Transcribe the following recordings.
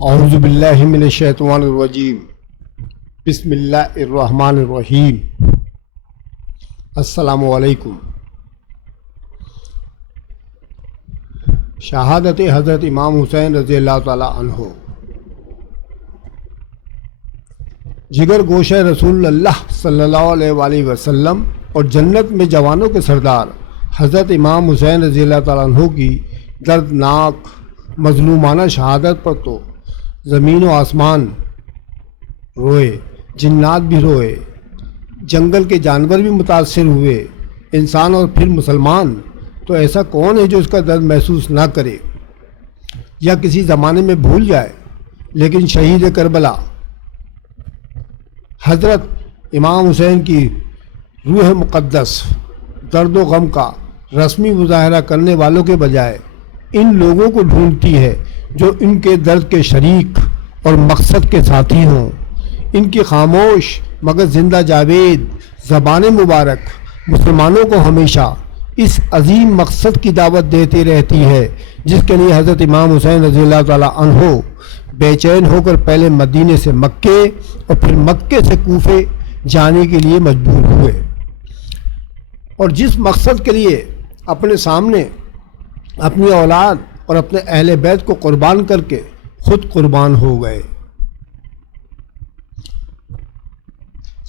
اعوذ باللہ من الشیطان الرجیم بسم اللہ الرحمن الرحیم السلام علیکم۔ شہادت حضرت امام حسین رضی اللہ تعالی عنہ۔ جگر گوشہ رسول اللہ صلی اللہ علیہ وآلہ وسلم اور جنت میں جوانوں کے سردار حضرت امام حسین رضی اللہ تعالیٰ عنہ کی دردناک مظلومانہ شہادت پر تو زمین و آسمان روئے، جنات بھی روئے، جنگل کے جانور بھی متاثر ہوئے، انسان اور پھر مسلمان تو ایسا کون ہے جو اس کا درد محسوس نہ کرے یا کسی زمانے میں بھول جائے۔ لیکن شہید کربلا حضرت امام حسین کی روح مقدس درد و غم کا رسمی مظاہرہ کرنے والوں کے بجائے ان لوگوں کو ڈھونڈتی ہے جو ان کے درد کے شریک اور مقصد کے ساتھی ہوں۔ ان کی خاموش مگر زندہ جاوید زبان مبارک مسلمانوں کو ہمیشہ اس عظیم مقصد کی دعوت دیتی رہتی ہے جس کے لیے حضرت امام حسین رضی اللہ تعالیٰ عنہ بے چین ہو کر پہلے مدینے سے مکے اور پھر مکے سے کوفے جانے کے لیے مجبور ہوئے، اور جس مقصد کے لیے اپنے سامنے اپنی اولاد اور اپنے اہل بیت کو قربان کر کے خود قربان ہو گئے۔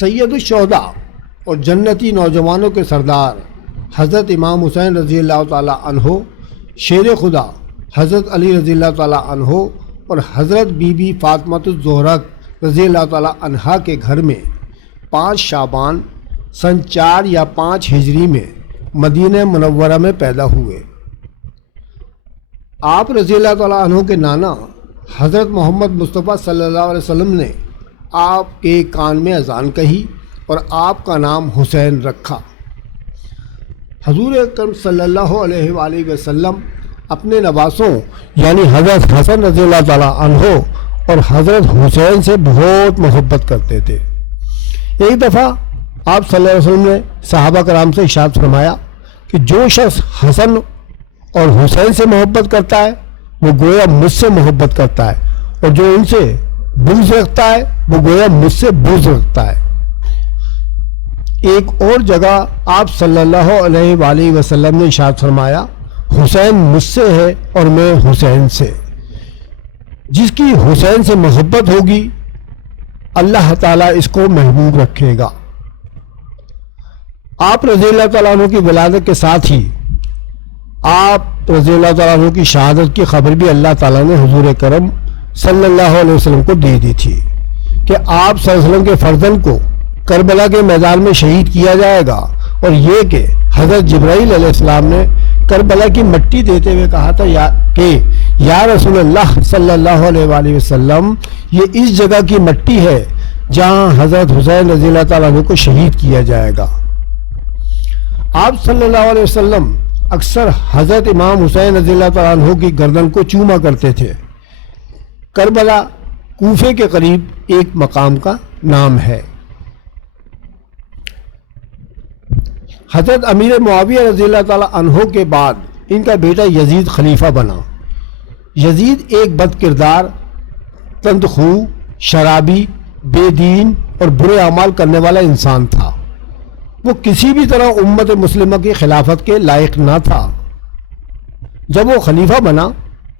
سید الشہداء اور جنتی نوجوانوں کے سردار حضرت امام حسین رضی اللہ تعالیٰ عنہ، شیر خدا حضرت علی رضی اللہ تعالیٰ عنہ اور حضرت بی بی فاطمہ الزہرا رضی اللہ تعالیٰ عنہا کے گھر میں 5 شعبان سن 4 یا 5 ہجری میں مدینہ منورہ میں پیدا ہوئے۔ آپ رضی اللہ تعالیٰ عنہ کے نانا حضرت محمد مصطفیٰ صلی اللہ علیہ وسلم نے آپ کے کان میں اذان کہی اور آپ کا نام حسین رکھا۔ حضور اکرم صلی اللہ علیہ وآلہ وسلم اپنے نواسوں یعنی حضرت حسن رضی اللہ تعالیٰ عنہ اور حضرت حسین سے بہت محبت کرتے تھے۔ ایک دفعہ آپ صلی اللہ علیہ وسلم نے صحابہ کرام سے ارشاد فرمایا کہ جو شخص حسن اور حسین سے محبت کرتا ہے وہ گویا مجھ سے محبت کرتا ہے، اور جو ان سے بغض رکھتا ہے وہ گویا مجھ سے بغض رکھتا ہے۔ ایک اور جگہ آپ صلی اللہ علیہ وآلہ وسلم نے ارشاد فرمایا حسین مجھ سے ہے اور میں حسین سے۔ جس کی حسین سے محبت ہوگی اللہ تعالیٰ اس کو محبوب رکھے گا۔ آپ رضی اللہ تعالیٰ عنہ کی ولادت کے ساتھ ہی آپ رضی اللہ تعالیٰ عنہ کی شہادت کی خبر بھی اللہ تعالیٰ نے حضور کرم صلی اللہ علیہ وسلم کو دے دی تھی کہ آپ صلی اللہ علیہ وسلم کے فرزند کو کربلا کے میدان میں شہید کیا جائے گا، اور یہ کہ حضرت جبرائیل علیہ السلام نے کربلا کی مٹی دیتے ہوئے کہا تھا کہ یا رسول اللہ صلی اللہ علیہ وآلہ وسلم یہ اس جگہ کی مٹی ہے جہاں حضرت حسین رضی اللہ تعالیٰ عنہ کو شہید کیا جائے گا۔ آپ صلی اللہ علیہ وسلم اکثر حضرت امام حسین رضی اللہ تعالیٰ عنہ کی گردن کو چوما کرتے تھے۔ کربلا کوفے کے قریب ایک مقام کا نام ہے۔ حضرت امیر معاویہ رضی اللہ تعالیٰ عنہ کے بعد ان کا بیٹا یزید خلیفہ بنا۔ یزید ایک بد کردار، تندخو، شرابی، بے دین اور برے اعمال کرنے والا انسان تھا۔ وہ کسی بھی طرح امت مسلمہ کی خلافت کے لائق نہ تھا۔ جب وہ خلیفہ بنا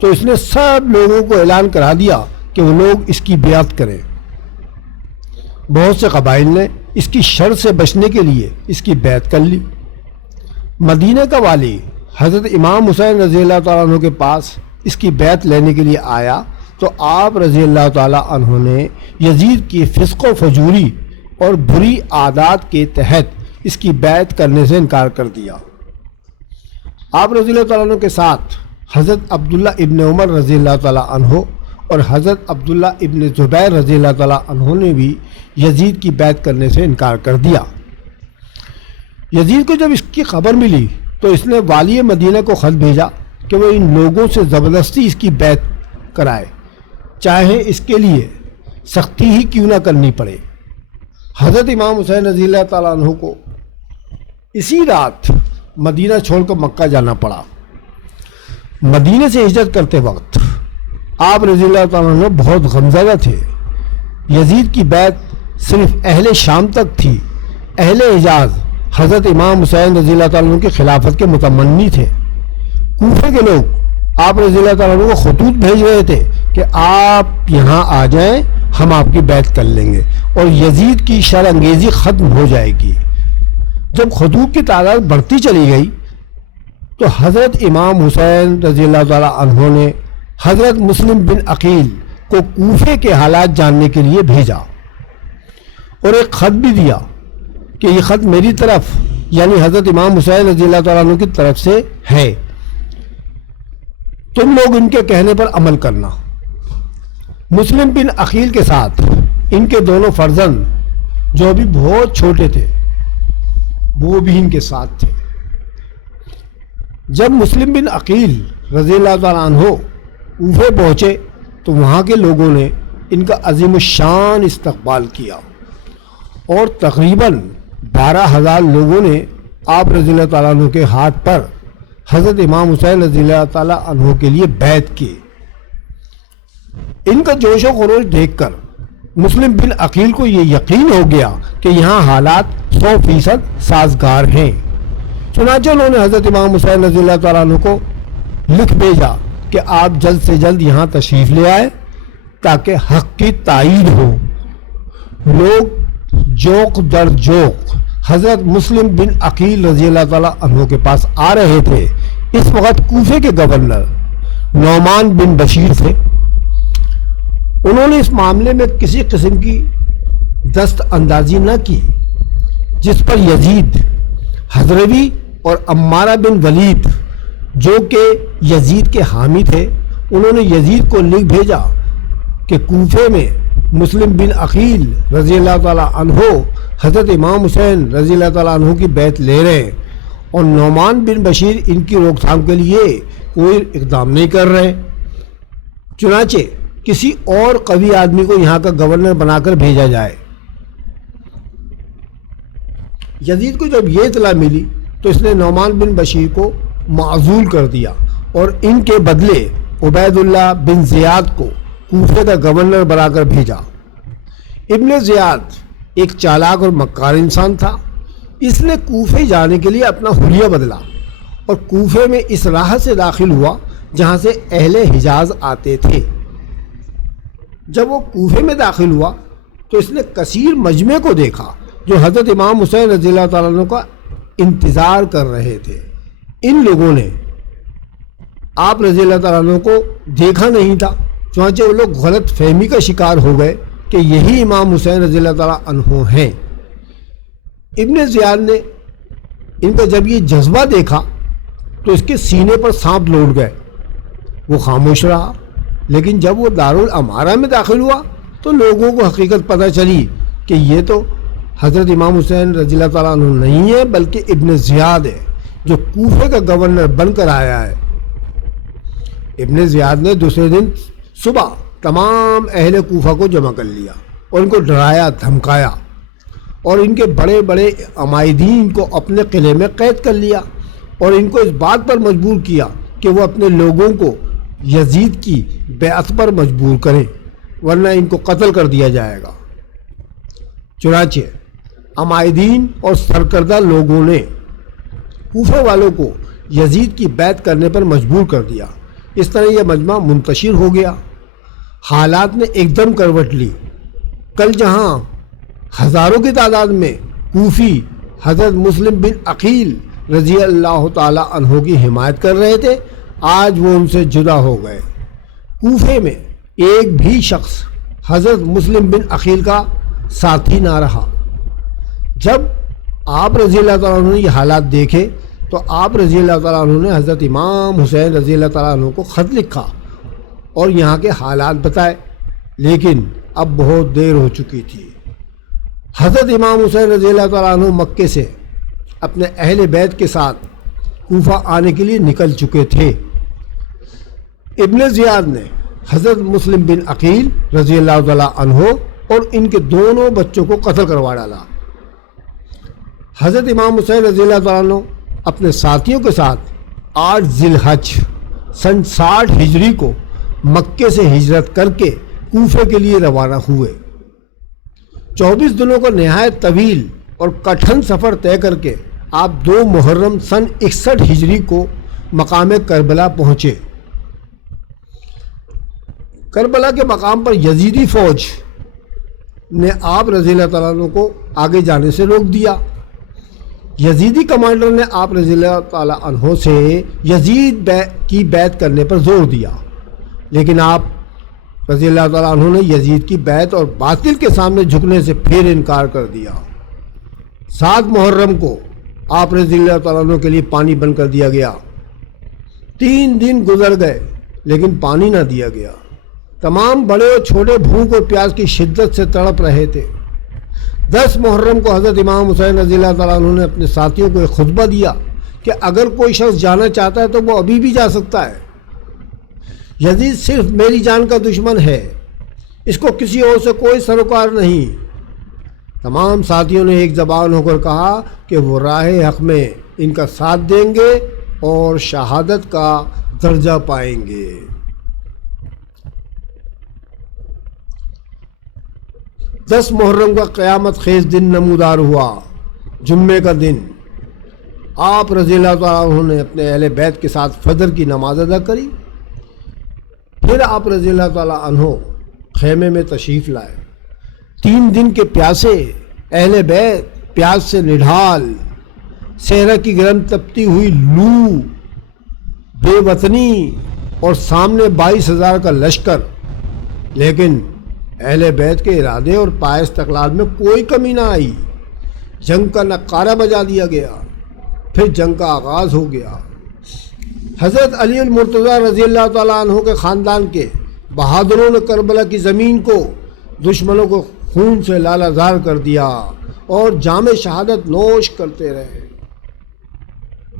تو اس نے سب لوگوں کو اعلان کرا دیا کہ وہ لوگ اس کی بیعت کریں۔ بہت سے قبائل نے اس کی شر سے بچنے کے لیے اس کی بیعت کر لی۔ مدینہ کا والی حضرت امام حسین رضی اللہ تعالیٰ عنہ کے پاس اس کی بیعت لینے کے لیے آیا تو آپ رضی اللہ تعالیٰ عنہ نے یزید کی فسق و فجوری اور بری عادات کے تحت اس کی بیعت کرنے سے انکار کر دیا۔ آپ رضی اللہ تعالیٰ عنہ کے ساتھ حضرت عبداللہ ابن عمر رضی اللہ تعالیٰ عنہ اور حضرت عبداللہ ابن زبیر رضی اللہ تعالیٰ عنہ نے بھی یزید کی بیعت کرنے سے انکار کر دیا۔ یزید کو جب اس کی خبر ملی تو اس نے والی مدینہ کو خط بھیجا کہ وہ ان لوگوں سے زبردستی اس کی بیعت کرائے، چاہے اس کے لیے سختی ہی کیوں نہ کرنی پڑے۔ حضرت امام حسین رضی اللہ تعالیٰ عنہ کو اسی رات مدینہ چھوڑ کر مکہ جانا پڑا۔ مدینہ سے ہجرت کرتے وقت آپ رضی اللہ تعالیٰ عنہ بہت غمزدہ تھے۔ یزید کی بیعت صرف اہل شام تک تھی، اہل حجاز حضرت امام حسین رضی اللہ تعالیٰ عنہ کی خلافت کے متمنی تھے۔ کوفے کے لوگ آپ رضی اللہ تعالیٰ عنہ کو خطوط بھیج رہے تھے کہ آپ یہاں آ جائیں، ہم آپ کی بیعت کر لیں گے اور یزید کی شر انگیزی ختم ہو جائے گی۔ جب خطوط کی تعداد بڑھتی چلی گئی تو حضرت امام حسین رضی اللہ تعالیٰ عنہ نے حضرت مسلم بن عقیل کو کوفے کے حالات جاننے کے لیے بھیجا اور ایک خط بھی دیا کہ یہ خط میری طرف یعنی حضرت امام حسین رضی اللہ تعالیٰ عنہ کی طرف سے ہے، تم لوگ ان کے کہنے پر عمل کرنا۔ مسلم بن عقیل کے ساتھ ان کے دونوں فرزند جو بھی بہت چھوٹے تھے وہ بھی ان کے ساتھ تھے۔ جب مسلم بن عقیل رضی اللہ تعالیٰ عنہ کوفے پہنچے تو وہاں کے لوگوں نے ان کا عظیم الشان استقبال کیا اور تقریباً 12,000 لوگوں نے آپ رضی اللہ تعالیٰ عنہ کے ہاتھ پر حضرت امام حسین رضی اللہ تعالیٰ عنہ کے لیے بیعت کی۔ ان کا جوش و خروش دیکھ کر مسلم بن عقیل کو یہ یقین ہو گیا کہ یہاں حالات 100% سازگار ہیں۔ چنانچہ انہوں نے حضرت امام حسین رضی اللہ تعالیٰ عنہ کو لکھ بھیجا کہ آپ جلد سے جلد یہاں تشریف لے آئے تاکہ حق کی تائید ہو۔ لوگ جوق در جوق حضرت مسلم بن عقیل رضی اللہ تعالیٰ عنہ کے پاس آ رہے تھے۔ اس وقت کوفے کے گورنر نعمان بن بشیر تھے۔ انہوں نے اس معاملے میں کسی قسم کی دست اندازی نہ کی، جس پر یزید حضروی اور عمارہ بن ولید جو کہ یزید کے حامی تھے انہوں نے یزید کو لکھ بھیجا کہ کوفے میں مسلم بن عقیل رضی اللہ تعالیٰ عنہ حضرت امام حسین رضی اللہ تعالیٰ عنہ کی بیعت لے رہے ہیں اور نعمان بن بشیر ان کی روک تھام کے لیے کوئی اقدام نہیں کر رہے، چنانچہ کسی اور قوی آدمی کو یہاں کا گورنر بنا کر بھیجا جائے۔ یزید کو جب یہ اطلاع ملی تو اس نے نعمان بن بشیر کو معزول کر دیا اور ان کے بدلے عبید اللہ بن زیاد کو کوفے کا گورنر بنا کر بھیجا۔ ابن زیاد ایک چالاک اور مکار انسان تھا۔ اس نے کوفے جانے کے لیے اپنا حلیہ بدلا اور کوفے میں اس راہ سے داخل ہوا جہاں سے اہل حجاز آتے تھے۔ جب وہ کوفے میں داخل ہوا تو اس نے کثیر مجمع کو دیکھا جو حضرت امام حسین رضی اللہ تعالیٰ عنہ کا انتظار کر رہے تھے۔ ان لوگوں نے آپ رضی اللہ تعالیٰ عنہ کو دیکھا نہیں تھا، چنانچہ وہ لوگ غلط فہمی کا شکار ہو گئے کہ یہی امام حسین رضی اللہ تعالیٰ عنہ ہیں۔ ابن زیاد نے ان کا جب یہ جذبہ دیکھا تو اس کے سینے پر سانپ لوٹ گئے۔ وہ خاموش رہا، لیکن جب وہ دارالعمارہ میں داخل ہوا تو لوگوں کو حقیقت پتہ چلی کہ یہ تو حضرت امام حسین رضی اللہ تعالیٰ عنہ نہیں ہے بلکہ ابن زیاد ہے جو کوفے کا گورنر بن کر آیا ہے۔ ابن زیاد نے دوسرے دن صبح تمام اہل کوفہ کو جمع کر لیا اور ان کو ڈرایا دھمکایا اور ان کے بڑے بڑے عمائدین کو اپنے قلعے میں قید کر لیا اور ان کو اس بات پر مجبور کیا کہ وہ اپنے لوگوں کو یزید کی بیعت پر مجبور کریں ورنہ ان کو قتل کر دیا جائے گا۔ چنانچہ عمائدین اور سرکردہ لوگوں نے کوفہ والوں کو یزید کی بیعت کرنے پر مجبور کر دیا۔ اس طرح یہ مجمع منتشر ہو گیا۔ حالات نے ایک دم کروٹ لی۔ کل جہاں ہزاروں کی تعداد میں کوفی حضرت مسلم بن عقیل رضی اللہ تعالی عنہ کی حمایت کر رہے تھے، آج وہ ان سے جدا ہو گئے۔ کوفے میں ایک بھی شخص حضرت مسلم بن عقیل کا ساتھی نہ رہا۔ جب آپ رضی اللہ تعالیٰ عنہ نے یہ حالات دیکھے تو آپ رضی اللہ تعالیٰ عنہ نے حضرت امام حسین رضی اللہ تعالیٰ عنہ کو خط لکھا اور یہاں کے حالات بتائے، لیکن اب بہت دیر ہو چکی تھی۔ حضرت امام حسین رضی اللہ تعالیٰ عنہ مکے سے اپنے اہل بیت کے ساتھ کوفہ آنے کے لیے نکل چکے تھے۔ ابن زیاد نے حضرت مسلم بن عقیل رضی اللہ تعالیٰ عنہ اور ان کے دونوں بچوں کو قتل کروا ڈالا۔ حضرت امام حسین رضی اللہ تعالیٰ عنہ اپنے ساتھیوں کے ساتھ 8 ذی الحج سن 60 ہجری کو مکے سے ہجرت کر کے کوفے کے لیے روانہ ہوئے۔ 24 دنوں کا نہایت طویل اور کٹھن سفر طے کر کے آپ 2 محرم سن 61 ہجری کو مقام کربلا پہنچے۔ کربلا کے مقام پر یزیدی فوج نے آپ رضی اللہ تعالیٰ عنہ کو آگے جانے سے روک دیا۔ یزیدی کمانڈر نے آپ رضی اللہ تعالیٰ عنہ سے یزید کی بیعت کرنے پر زور دیا، لیکن آپ رضی اللہ تعالیٰ عنہ نے یزید کی بیعت اور باطل کے سامنے جھکنے سے پھر انکار کر دیا۔ 7 محرم کو آپ رضی اللہ تعالیٰ عنہ کے لیے پانی بند کر دیا گیا۔ 3 دن گزر گئے لیکن پانی نہ دیا گیا۔ تمام بڑے اور چھوٹے بھوک اور پیاس کی شدت سے تڑپ رہے تھے۔ 10 محرم کو حضرت امام حسین رضی اللہ تعالیٰ عنہ نے اپنے ساتھیوں کو ایک خطبہ دیا کہ اگر کوئی شخص جانا چاہتا ہے تو وہ ابھی بھی جا سکتا ہے۔ یزید صرف میری جان کا دشمن ہے، اس کو کسی اور سے کوئی سروکار نہیں۔ تمام ساتھیوں نے ایک زبان ہو کر کہا کہ وہ راہ حق میں ان کا ساتھ دیں گے اور شہادت کا درجہ پائیں گے۔ دس محرم کا قیامت خیز دن نمودار ہوا، جمعے کا دن۔ آپ رضی اللہ تعالیٰ عنہ نے اپنے اہل بیت کے ساتھ فجر کی نماز ادا کری، پھر آپ رضی اللہ تعالیٰ عنہ خیمے میں تشریف لائے۔ 3 دن کے پیاسے اہل بیت پیاس سے نڈھال، صحرا کی گرم تپتی ہوئی لو، بے وطنی اور سامنے 22,000 کا لشکر، لیکن اہل بیت کے ارادے اور پائے استقلال میں کوئی کمی نہ آئی۔ جنگ کا نقارہ بجا دیا گیا، پھر جنگ کا آغاز ہو گیا۔ حضرت علی المرتضیٰ رضی اللہ تعالیٰ عنہ کے خاندان کے بہادروں نے کربلا کی زمین کو دشمنوں کو خون سے لالہزار کر دیا اور جام شہادت نوش کرتے رہے۔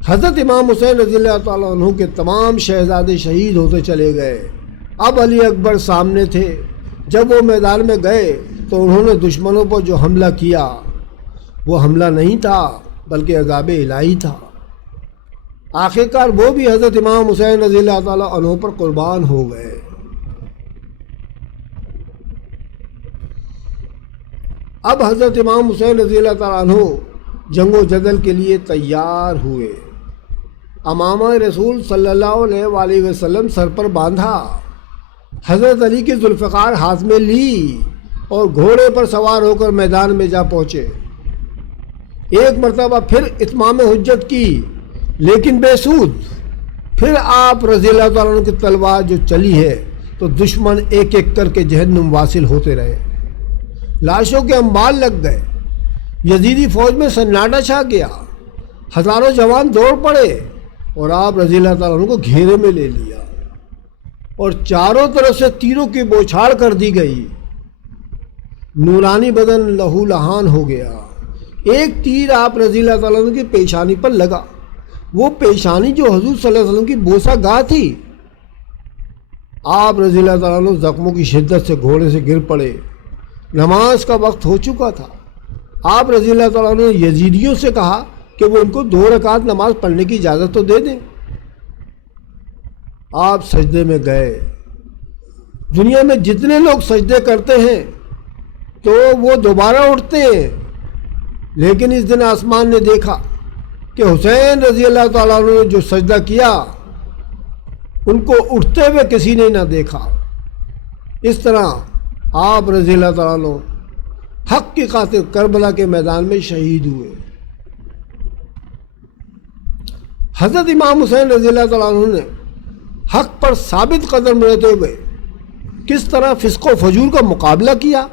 حضرت امام حسین رضی اللہ تعالیٰ عنہ کے تمام شہزادے شہید ہوتے چلے گئے۔ اب علی اکبر سامنے تھے۔ جب وہ میدان میں گئے تو انہوں نے دشمنوں پر جو حملہ کیا وہ حملہ نہیں تھا بلکہ عذاب الہی تھا۔ آخرکار وہ بھی حضرت امام حسین رضی اللہ تعالیٰ عنہ پر قربان ہو گئے۔ اب حضرت امام حسین رضی اللہ تعالیٰ عنہ جنگ و جدل کے لیے تیار ہوئے۔ امامہ رسول صلی اللہ علیہ وآلہ وسلم سر پر باندھا، حضرت علی کی ذوالفقار ہاتھ میں لی اور گھوڑے پر سوار ہو کر میدان میں جا پہنچے۔ ایک مرتبہ پھر اتمام حجت کی لیکن بے سود۔ پھر آپ رضی اللہ تعالیٰ عنہ کی تلوار جو چلی ہے تو دشمن ایک ایک کر کے جہنم واصل ہوتے رہے، لاشوں کے انبار لگ گئے، یزیدی فوج میں سناٹا چھا گیا، ہزاروں جوان دوڑ پڑے اور آپ رضی اللہ تعالیٰ عنہ کو گھیرے میں لے لیا اور چاروں طرف سے تیروں کی بوچھاڑ کر دی گئی۔ نورانی بدن لہو لہان ہو گیا۔ ایک تیر آپ رضی اللہ تعالیٰ عنہ کی پیشانی پر لگا، وہ پیشانی جو حضور صلی اللہ علیہ وسلم کی بوسہ گاہ تھی۔ آپ رضی اللہ تعالیٰ عنہ زخموں کی شدت سے گھوڑے سے گر پڑے۔ نماز کا وقت ہو چکا تھا۔ آپ رضی اللہ تعالیٰ عنہ نے یزیدیوں سے کہا کہ وہ ان کو 2 رکعت نماز پڑھنے کی اجازت تو دے دیں۔ آپ سجدے میں گئے۔ دنیا میں جتنے لوگ سجدے کرتے ہیں تو وہ دوبارہ اٹھتے ہیں، لیکن اس دن آسمان نے دیکھا کہ حسین رضی اللہ تعالیٰ عنہ نے جو سجدہ کیا ان کو اٹھتے ہوئے کسی نے نہ دیکھا۔ اس طرح آپ رضی اللہ تعالیٰ عنہ حق کی خاطر کربلا کے میدان میں شہید ہوئے۔ حضرت امام حسین رضی اللہ تعالیٰ عنہ نے حق پر ثابت قدم رہتے ہوئے کس طرح فسق و فجور کا مقابلہ کیا،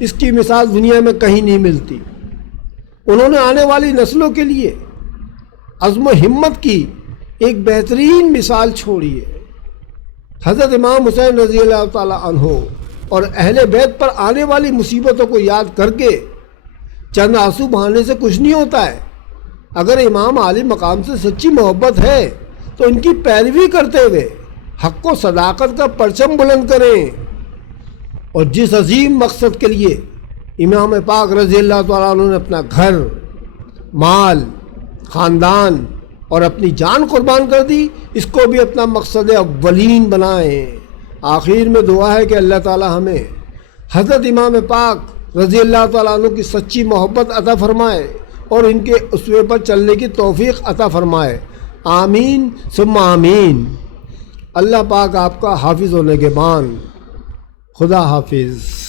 اس کی مثال دنیا میں کہیں نہیں ملتی۔ انہوں نے آنے والی نسلوں کے لیے عزم و ہمت کی ایک بہترین مثال چھوڑی ہے۔ حضرت امام حسین رضی اللہ تعالیٰ عنہ اور اہل بیت پر آنے والی مصیبتوں کو یاد کر کے چند آنسو بہانے سے کچھ نہیں ہوتا ہے۔ اگر امام عالی مقام سے سچی محبت ہے تو ان کی پیروی کرتے ہوئے حق و صداقت کا پرچم بلند کریں، اور جس عظیم مقصد کے لیے امام پاک رضی اللہ تعالیٰ عنہ نے اپنا گھر، مال، خاندان اور اپنی جان قربان کر دی، اس کو بھی اپنا مقصد اولین بنائیں۔ آخر میں دعا ہے کہ اللہ تعالی ہمیں حضرت امام پاک رضی اللہ تعالیٰ عنہ کی سچی محبت عطا فرمائے اور ان کے اسوے پر چلنے کی توفیق عطا فرمائے. آمین ثم آمین. اللہ پاک آپ کا حافظ و نگہبان. خدا حافظ.